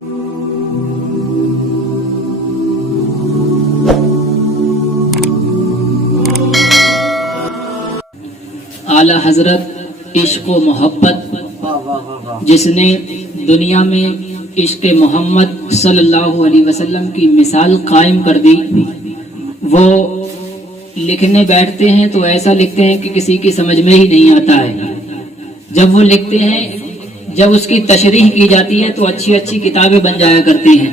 आला हजरत इश्क व मोहब्बत, जिसने दुनिया में इश्क मोहम्मद सल्लल्लाहु अलैहि वसल्लम की मिसाल कायम कर दी, वो लिखने बैठते हैं तो ऐसा लिखते हैं कि किसी की समझ में ही नहीं आता है। जब वो लिखते हैं, जब उसकी तशरीह की जाती है तो अच्छी अच्छी किताबें बन जाया करती हैं।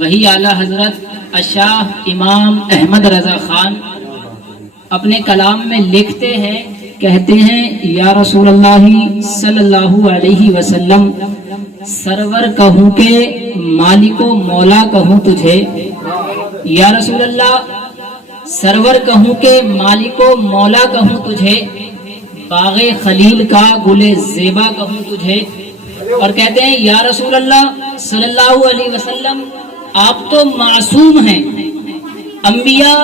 वही आला हजरत शाह इमाम अहमद रजा खान अपने कलाम में लिखते हैं, कहते हैं, या रसूल अल्लाह सल्लल्लाहु अलैहि वसल्लम, सरवर कहूँ के मालिको मौला कहूँ तुझे। या रसूल अल्लाह, सरवर कहूँ के मालिको मौला कहूँ तुझे, बाग़े खलील का गुले ज़ेबा कहूँ तुझे। और कहते हैं, या रसूल अल्लाह सल्लल्लाहु अलैहि वसल्लम, आप तो मासूम हैं, अंबिया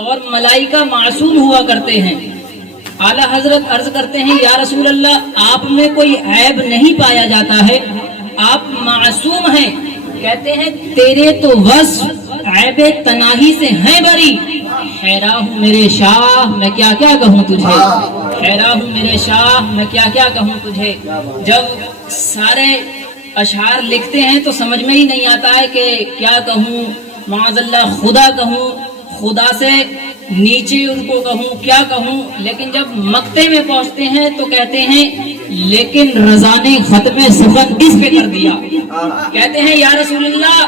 और मलाइका मासूम हुआ करते हैं। आला हजरत अर्ज करते हैं, या रसूल अल्लाह, आप में कोई ऐब नहीं पाया जाता है, आप मासूम हैं। कहते हैं, तेरे तो वस्फ ऐबे तनाही से हैं बरी। हैरा हूँ मेरे शाह, मैं क्या क्या कहूँ तुझे। हैरा हूँ मेरे शाह, मैं क्या क्या कहूँ तुझे। जब सारे अशआर लिखते हैं तो समझ में ही नहीं आता है कि क्या कहूँ, माअज़ल्लाह खुदा कहूँ, खुदा से नीचे उनको कहूँ, क्या कहूँ। लेकिन जब मक्ते में पहुँचते हैं तो कहते हैं, लेकिन रज़ा ने खत्म सुखन इस पे कर दिया। कहते हैं, या रसूलल्लाह,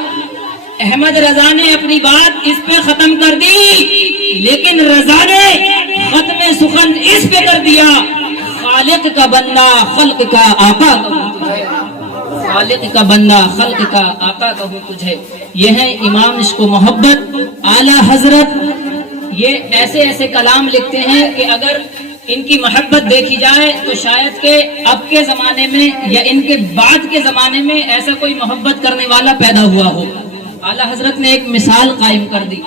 अहमद रज़ा ने अपनी बात इस पे खत्म कर दी, लेकिन रज़ा ने खत्म सुखन इस पे कर दिया। खालिक का बंदा खल्क का आका कहूँ तुझे, खालिक का बंदा खल्क का आका कहूँ तुझे। ये है इमाम इश्क व मोहब्बत आला हजरत। ये ऐसे ऐसे कलाम लिखते हैं कि अगर इनकी मोहब्बत देखी जाए तो शायद के अब के जमाने में या इनके बाद के जमाने में ऐसा कोई मोहब्बत करने वाला पैदा हुआ हो। आला हजरत ने एक मिसाल कायम कर दी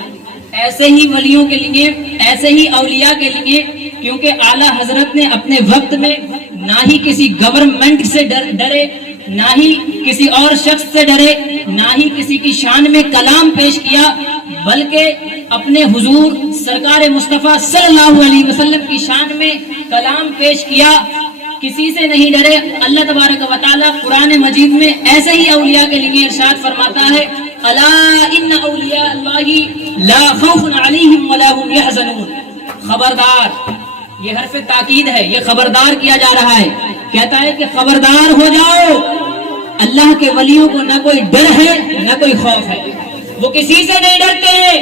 ऐसे ही वलियों के लिए, ऐसे ही औलिया के लिए, क्योंकि आला हजरत ने अपने वक्त में ना ही किसी गवर्नमेंट से डरे, ना ही किसी और शख्स से डरे, ना ही किसी की शान में कलाम पेश किया, बल्कि अपने हुजूर सरकार मुस्तफ़ा सल्लल्लाहु अलैहि वसल्लम की शान में कलाम पेश किया। किसी से नहीं डरे। अल्लाह तबारक व तआला कुरान मजीद में ऐसे ही औलिया के लिए इरशाद फरमाता है, अला इन्ना औलिया अल्लाहि ला खौफुन अलैहिम वला हुम यहज़नून। खबरदार, ये हर्फ ताकीद है, ये खबरदार किया जा रहा है। कहता है कि खबरदार हो जाओ, अल्लाह के वलियों को ना कोई डर है ना कोई खौफ है। वो किसी से नहीं डरते हैं,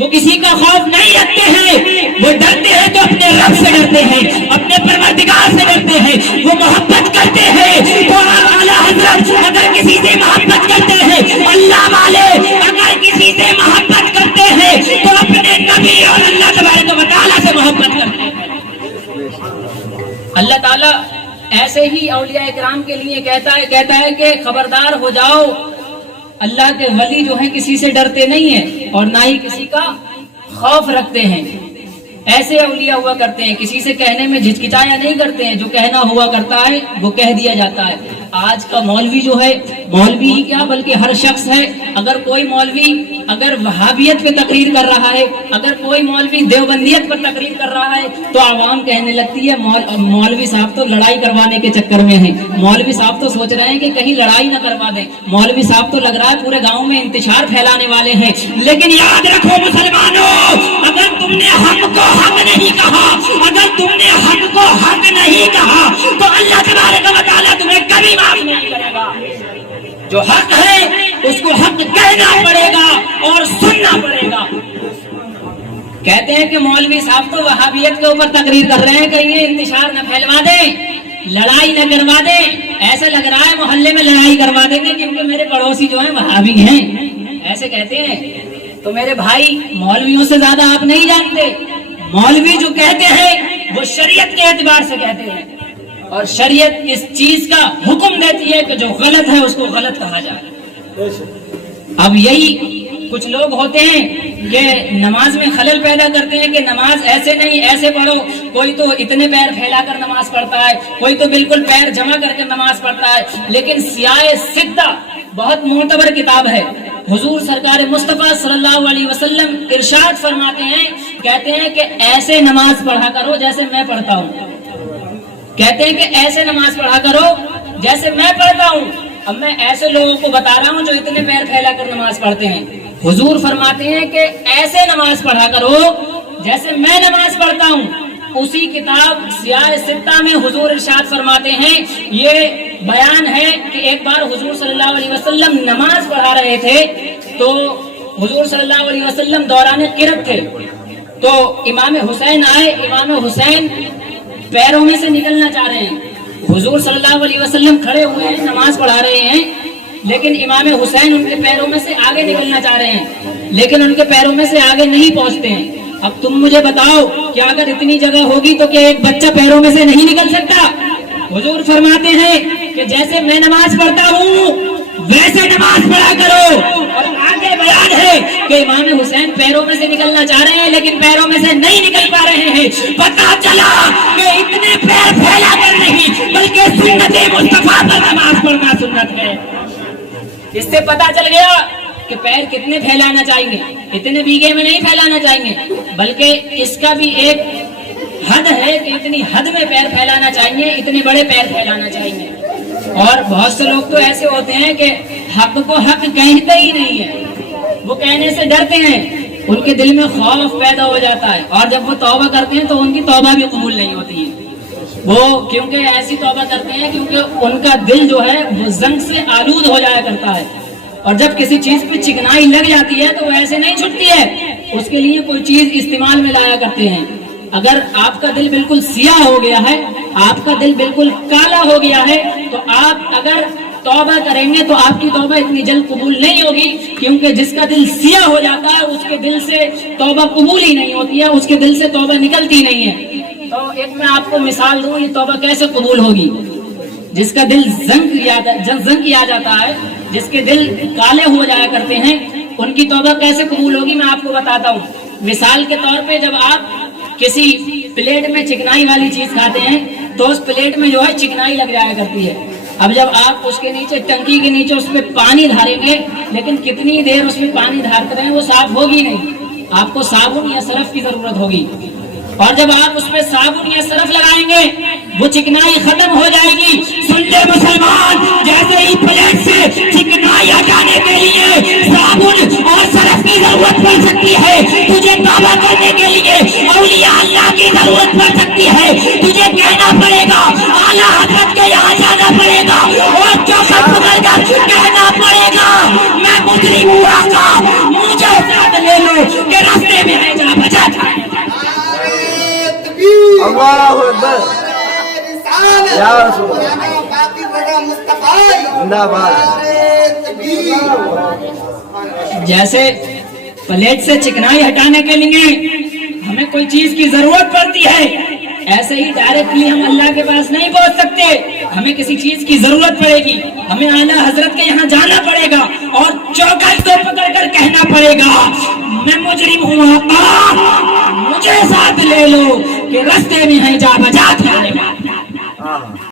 वो किसी का खौफ नहीं रखते हैं। वो डरते हैं तो अपने रब से डरते हैं, अपने परवरदिगार से डरते हैं। वो मोहब्बत करते हैं तो आला हजरत अगर किसी से मोहब्बत करते हैं, अल्लाह वाले अगर किसी से मोहब्बत करते हैं तो अपने नबी और अल्लाह तबारक व तआला से मोहब्बत करते हैं। अल्लाह ताला ऐसे ही औलिया इकराम के लिए कहता है कि खबरदार हो जाओ, अल्लाह के वली जो है किसी से डरते नहीं है और ना ही किसी का खौफ रखते हैं। ऐसे औलिया हुआ करते हैं, किसी से कहने में झिझकिचाया नहीं करते हैं, जो कहना हुआ करता है वो कह दिया जाता है। आज का मौलवी जो है, मौलवी ही क्या बल्कि हर शख्स है, अगर कोई मौलवी अगर वहाबियत पे तकरीर कर रहा है, अगर कोई मौलवी देवबंदियत पर तकरीर कर रहा है तो आवाम कहने लगती है मौलवी साहब तो लड़ाई करवाने के चक्कर में है, मौलवी साहब तो सोच रहे हैं कि कहीं लड़ाई न करवा दें, मौलवी साहब तो लग रहा है पूरे गाँव में इंतशार फैलाने वाले हैं। लेकिन याद रखो मुसलमानों, अगर तुमने हक को हक नहीं कहा, अगर तुमने हक को हक नहीं कहा तो अल्लाह तबारक व तआला तुम्हें कभी माफ नहीं करेगा। जो हक है उसको हक कहना पड़ेगा और सुनना पड़ेगा। कहते हैं कि मौलवी साहब तो वहाबियत के ऊपर तकरीर कर रहे हैं, कहीं ये इंतशार न फैलवा दे, लड़ाई न करवा दे। ऐसा लग रहा है मोहल्ले में लड़ाई करवा देंगे क्योंकि मेरे पड़ोसी जो हैं वहाबी हैं, ऐसे कहते हैं। तो मेरे भाई, मौलवियों से ज्यादा आप नहीं जानते। मौलवी जो कहते हैं वो शरीयत के एतबार से कहते हैं, और शरीयत इस चीज का हुक्म देती है कि जो गलत है उसको गलत कहा जाए। अब यही कुछ लोग होते हैं कि नमाज में खलल पैदा करते हैं कि नमाज ऐसे नहीं ऐसे पढ़ो। कोई तो इतने पैर फैलाकर नमाज पढ़ता है, कोई तो बिल्कुल पैर जमा करके नमाज पढ़ता है। लेकिन सियाए सिद्दा بہت معتبر کتاب ہے. حضور سرکار مصطفیٰ صلی اللہ علیہ وسلم ارشاد فرماتے ہیں, کہتے ہیں کہ ایسے نماز پڑھا کرو جیسے میں پڑھتا ہوں. کہتے ہیں کہ ایسے نماز پڑھا کرو جیسے میں پڑھتا ہوں. اب میں ایسے لوگوں کو بتا رہا ہوں جو اتنے پیر پھیلا کر نماز پڑھتے ہیں. حضور فرماتے ہیں کہ ایسے نماز پڑھا کرو جیسے میں نماز پڑھتا ہوں. اسی کتاب سیاہ ستہ میں حضور ارشاد فرماتے ہیں, یہ بیان ہے کہ ایک بار حضور صلی اللہ علیہ وسلم نماز پڑھا رہے تھے, تو حضور صلی اللہ علیہ وسلم دوران قرب تھے, تو امام حسین آئے. امام حسین پیروں میں سے نکلنا چاہ رہے ہیں. حضور صلی اللہ علیہ وسلم کھڑے ہوئے ہیں, نماز پڑھا رہے ہیں, لیکن امام حسین ان کے پیروں میں سے آگے نکلنا چاہ رہے ہیں, لیکن ان کے پیروں میں سے آگے نہیں پہنچتے ہیں. اب تم مجھے بتاؤ کہ اگر اتنی جگہ ہوگی تو کیا ایک بچہ پیروں میں سے نہیں نکل سکتا؟ حضور فرماتے ہیں کہ جیسے میں نماز پڑھتا ہوں ویسے نماز پڑھا کرو. اور آگے بیان ہے کہ امام حسین پیروں میں سے نکلنا چاہ رہے ہیں لیکن پیروں میں سے نہیں نکل پا رہے ہیں. پتہ چلا کہ اتنے پیر پھیلا کر نہیں بلکہ سنت مصطفیٰ پر نماز پڑھنا سنت ہے. اس سے پتہ چل گیا کہ پیر کتنے پھیلانا چاہیے. اتنے بیگے میں نہیں پھیلانا چاہیے, بلکہ اس کا بھی ایک حد ہے کہ اتنی حد میں پیر پھیلانا چاہیے, اتنے بڑے پیر پھیلانا چاہیے. اور بہت سے لوگ تو ایسے ہوتے ہیں کہ حق کو حق کہتے ہی نہیں ہے, وہ کہنے سے ڈرتے ہیں, ان کے دل میں خوف پیدا ہو جاتا ہے, اور جب وہ توبہ کرتے ہیں تو ان کی توبہ بھی قبول نہیں ہوتی ہے. وہ کیونکہ ایسی توبہ کرتے ہیں کیونکہ ان کا دل جو ہے وہ زنگ سے آلود ہو جایا کرتا ہے, اور جب کسی چیز پہ چکنائی لگ جاتی ہے تو وہ ایسے نہیں چھٹتی ہے, اس کے لیے کوئی چیز استعمال میں لایا کرتے ہیں. اگر آپ کا دل بالکل سیاہ ہو گیا ہے, آپ کا دل بالکل کالا ہو گیا ہے, تو آپ اگر توبہ کریں گے تو آپ کی توبہ اتنی جلد قبول نہیں ہوگی, کیونکہ جس کا دل سیاہ ہو جاتا ہے اس کے دل سے توبہ قبول ہی نہیں ہوتی ہے, اس کے دل سے توبہ نکلتی نہیں ہے. تو ایک میں آپ کو مثال دوں, یہ توبہ کیسے قبول ہوگی. جس کا دل زنگ کیا جاتا ہے, جس کے دل کالے ہو جایا کرتے ہیں, ان کی توبہ کیسے قبول ہوگی میں آپ کو بتاتا ہوں. مثال کے طور پہ جب آپ کسی پلیٹ میں چکنائی والی چیز کھاتے ہیں تو اس پلیٹ میں جو ہے چکنائی لگ جایا کرتی ہے. اب جب آپ اس کے نیچے ٹنکی کے نیچے اس پہ پانی دھاریں گے, لیکن کتنی دیر اس میں پانی دھارتے رہیں وہ صاف ہوگی نہیں, آپ کو صابن یا سرف کی ضرورت ہوگی. اور جب آپ اس پہ صابن یا سرف لگائیں گے وہ چکنائی ختم ہو جائے گی. سن لے مسلمان, جیسے ہی پلیٹ سے چکنائی ہٹانے کے لیے صابن اور سرف کی ضرورت پڑ سکتی ہے, تجھے توبہ کرنے کے لیے اولیاء اللہ کی ضرورت پڑ سکتی ہے. تجھے کہنا پڑے گا, اعلیٰ حضرت کے یہاں جانا پڑے گا, اور چوکھٹ پکڑ کر کہنا پڑے گا میں مجرم ہوں آقا, مجھے ساتھ لے لو کہ راستے میں ہے جا بچا جائے. اللہ اکبر, یا رسول زندہ باد. جیسے پلیٹ سے چکنائی ہٹانے کے لیے ہمیں کوئی چیز کی ضرورت پڑتی ہے, ایسے ہی ڈائریکٹلی ہم اللہ کے پاس نہیں پہنچ سکتے, ہمیں کسی چیز کی ضرورت پڑے گی, ہمیں اعلیٰ حضرت کے یہاں جانا پڑے گا اور چوکھٹ کو پکڑ کر کہنا پڑے گا میں مجرم ہوں آقا, مجھے ساتھ لے لو کہ راستے میں ہے جا بجا.